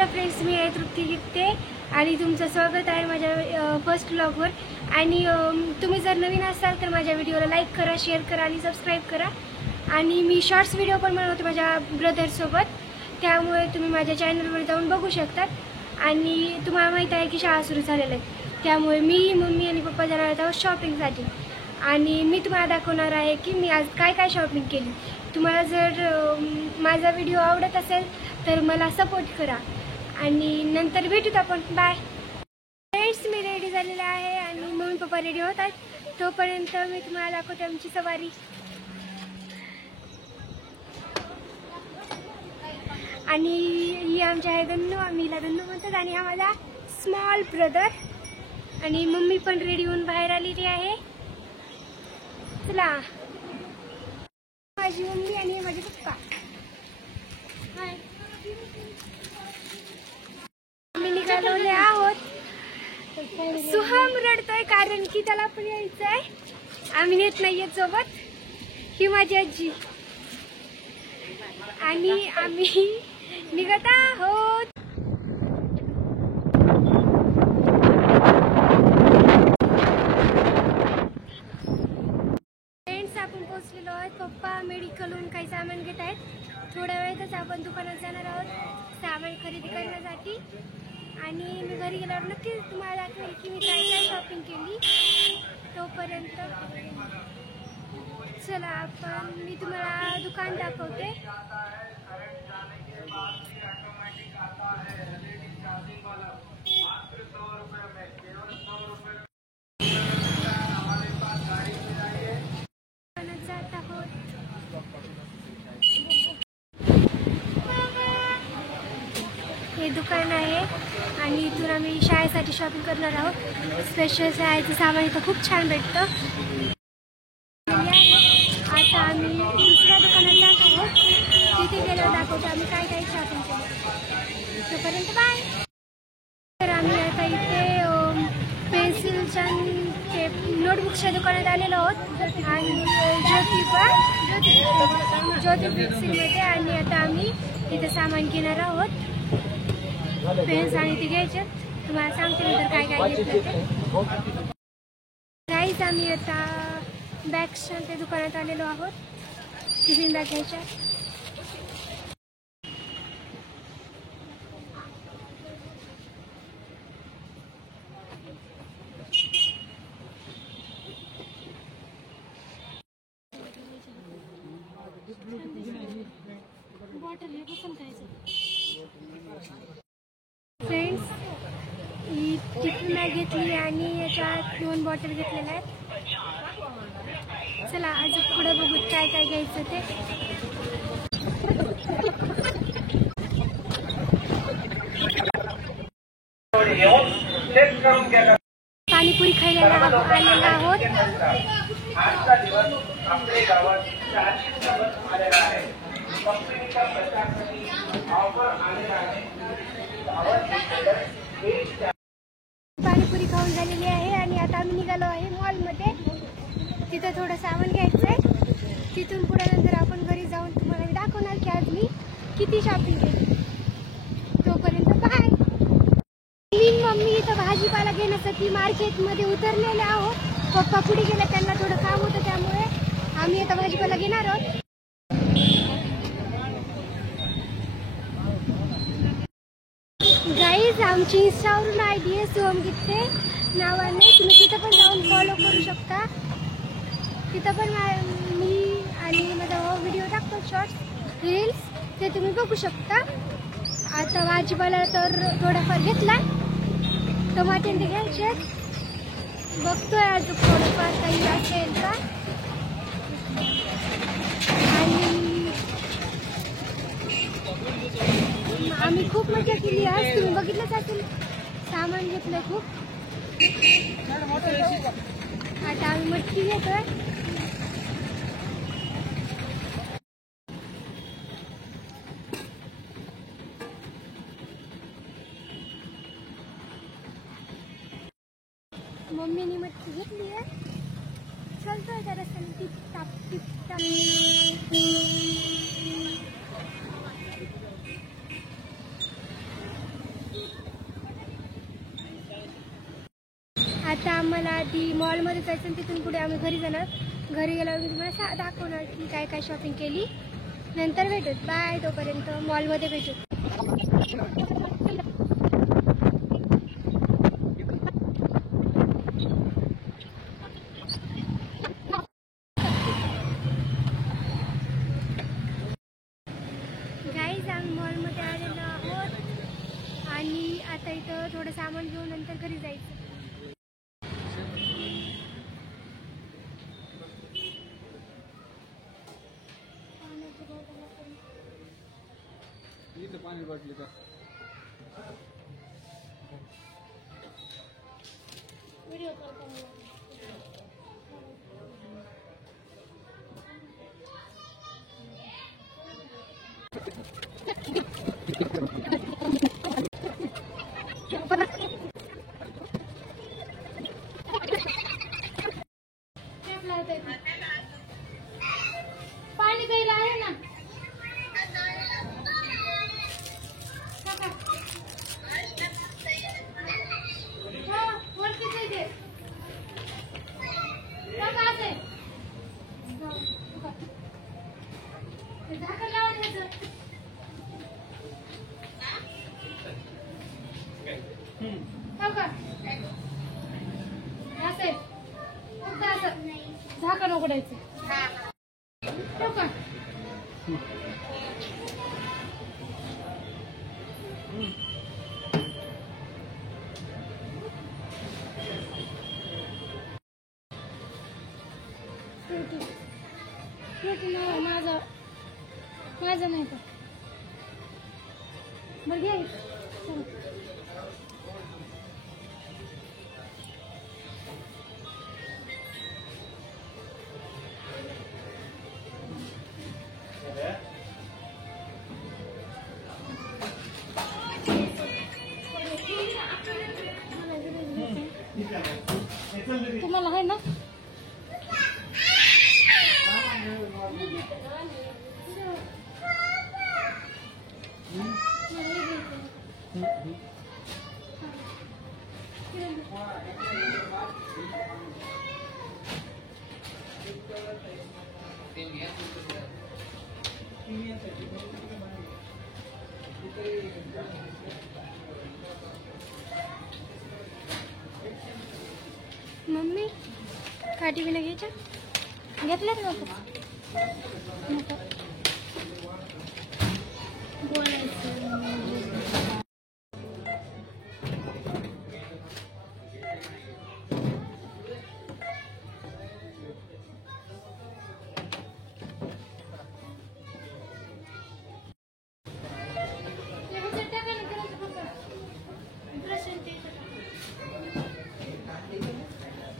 Hello friends, मी आहे तृप्ती गित्ते आणि तुमचं स्वागत आहे माझ्या फर्स्ट व्लॉगवर। आणि तुम्ही जर नवीन असाल तर माझ्या व्हिडिओला लाईक करा, शेअर करा आणि सबस्क्राईब करा। आणि मी शॉर्ट्स व्हिडिओ पण बनवते माझ्या ब्रदरसोबत, त्यामुळे तुम्ही माझ्या चॅनलवर जाऊन बघू शकतात। आणि तुम्हाला माहीत आहे की शाळा सुरू झालेली आहे, त्यामुळे मी, मम्मी आणि पप्पा जाणार आहोत शॉपिंगसाठी। आणि मी तुम्हाला दाखवणार आहे की मी आज काय काय शॉपिंग केली। तुम्हाला जर माझा व्हिडिओ आवडत असेल तर मला सपोर्ट करा आणि नंतर भेटूत आपण। बाय फ्रेंड्स, मी रेडी झालेला आहे आणि मम्मी पप्पा रेडी होत आहेत, तोपर्यंत मी तुम्हाला दाखवते आमची सवारी। आणि ही आमच्या आहे गन्नू, आम्ही हिला गन्नू म्हणतात आणि हा माझा स्मॉल ब्रदर। आणि मम्मी पण रेडी होऊन बाहेर आलेली आहे। चला, माझी मम्मी आणि माझे पप्पा। हाय, आम्ही निघालेले आहोत। सुहाम रडतोय कारण की त्याला पण यायचं आहे, आम्ही नेत नाहीये सोबत। ही माझी आजी आणि आम्ही निघत आहोत। फ्रेंड्स, आपण पोहोचलेलो आहोत। पप्पा मेडिकलहून काही सामान घेत आहेत। थोड्या वेळातच आपण दुकानात जाणार आहोत सामान खरेदी करण्यासाठी। आणि मी घरी गेल्यावर नक्कीच तुम्हाला दाखवेल की मी काय काय शॉपिंग केली। तोपर्यंत चला आपण, मी तुम्हाला दुकान दाखवते। जात आहोत। हे दुकान आहे आणि इथून आम्ही शाळेसाठी शॉपिंग करणार आहोत। स्पेशल शाळेचं सामान इथं खूप छान भेटतं। आता आम्ही दुसऱ्या दुकानात जात आहोत, तिथे गेल्यावर दाखवतो आम्ही काय काय शॉपिंग केलं। तोपर्यंत बाय। तर आम्ही आता इथे पेन्सिलच्या नोटबुकच्या दुकानात आलेलो आहोत आणि ज्योती पेन्सिलमध्ये। आणि आता आम्ही इथे सामान घेणार आहोत, पेन्स आणि ते घ्यायचे। तुम्हाला सांगते नंतर काय काय घेतलं ते। गाईज, आम्ही आता बॅग्सच्या त्या दुकानात आलेलो आहोत, टिफिन बॅग घ्यायच्या। फ्रेंड्स, ही टिफिन बॅग घेतली आणि याच्यात 2 बॉटल घेतलेल्या आहेत। चला अजून पुढे बघू काय काय घ्यायचं ते। पाणीपुरी खायला आलेला आहोत। पाणीपुरी खाऊन झालेली आहे आणि आता आम्ही निघालो आहे मॉलमध्ये, तिथं थोडं सामान घ्यायचंय। तिथून पुढे नंतर आपण घरी जाऊन तुम्हाला मी दाखवणार की आज मी किती शॉपिंग केली। तोपर्यंत बाय। मी मम्मी इथं भाजीपाला घेण्यासाठी मार्केटमध्ये उतरलेले आहोत। पप्पा पुढे गेले, त्यांना थोडं काम होतं, त्यामुळे आम्ही आता भाजीपाला घेणार आहोत। गाईज, आमची इंस्टावरून ID आहे सुहम गित्ते नावाने, तुम्ही तिथं पण जाऊन फॉलो करू शकता। तिथं पण मी आणि माझा व्हिडिओ टाकतो, शॉर्ट्स रील्स, ते तुम्ही बघू शकता। आता भाजीपाला तर थोडाफार घेतला, टमाटे ते घ्यायचे, बघतोय अजून थोडंफार काही असेल का। आणि आम्ही खूप मजा केली आज, तुम्ही बघितलंच असेल, सामान घेतलं खूप। आता आम्ही मटकी घेतोय। मम्मीने मटकी घेतली आहे, चलतोय त्या रस्त्याने टिप टाप टिप टाप। आता आम्हाला आधी मॉलमध्ये जायचं आणि तिथून पुढे आम्ही घरी जाणार. घरी गेल्यावर मी तुम्हाला दाखवणार की काय काय शॉपिंग केली. नंतर भेटूत. बाय. तोपर्यंत मॉलमध्ये भेटू. गाईज आम्ही मॉलमध्ये आलेलो आहोत आणि आता इथं थोडं सामान घेऊन नंतर घरी जायचं. पाणी बाटली का व्हिडिओ करतो. पाणी प्यायला आहे ना. झाकण उघडायचं. माझं नाही का बरं घे. तुम्हाला आहे ना. मम्मी काठी बिना घ्यायच्या घेतल्यात नको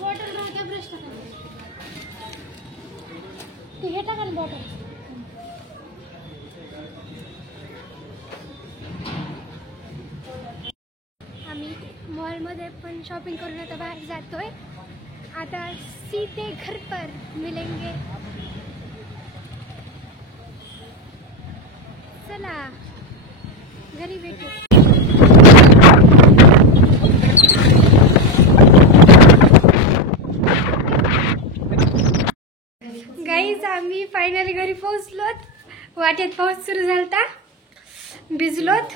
बॉटल राहते ब्रश टाका. हे टाका ना बॉटल. आम्ही मॉलमध्ये पण शॉपिंग करून आता बाहेर जातोय. आता सीधे घर पर मिलेंगे. चला घरी भेटू. गाईज आम्ही फायनली घरी पोहोचलोत. वाटेत पाऊस सुरू झालता. भिजलोत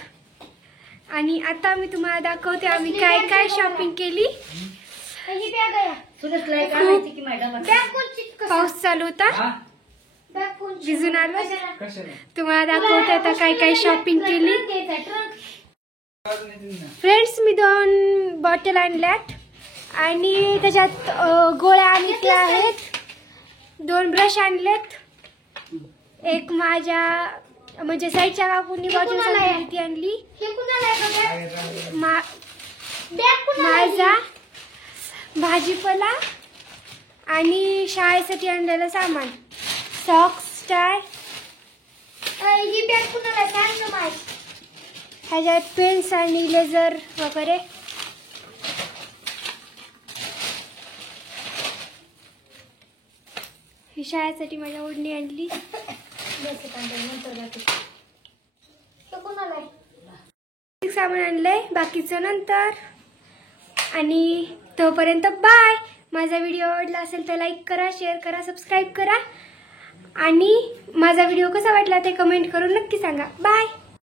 आणि आता मी तुम्हाला दाखवते आम्ही काय काय शॉपिंग केली. पाऊस चालू होता. भिजून आलो. तुम्हाला दाखवते आता काय काय शॉपिंग केली. फ्रेंड्स मी 2 बॉटल आणल्यात आणि त्याच्यात गोळ्या आणल्या आहेत. 2 ब्रश आणलेत. एक माझ्या म्हणजे साईडच्या काकूंनी बॉटल ती आणली. माझा भाजीपाला आणि शाळेसाठी आणलेलं सामान. Socks tie. ह्याच्यात पेन्स आणि लेझर वगैरे. ही शाळेसाठी माझ्या ओढणी आणली. सामान आणलंय बाकीचं नंतर. आणि तोपर्यंत बाय. माझा व्हिडिओ आवडला असेल तर लाईक करा, शेअर करा, सबस्क्राईब करा आणि माझा व्हिडिओ कसा वाटला ते कमेंट करून नक्की सांगा. बाय.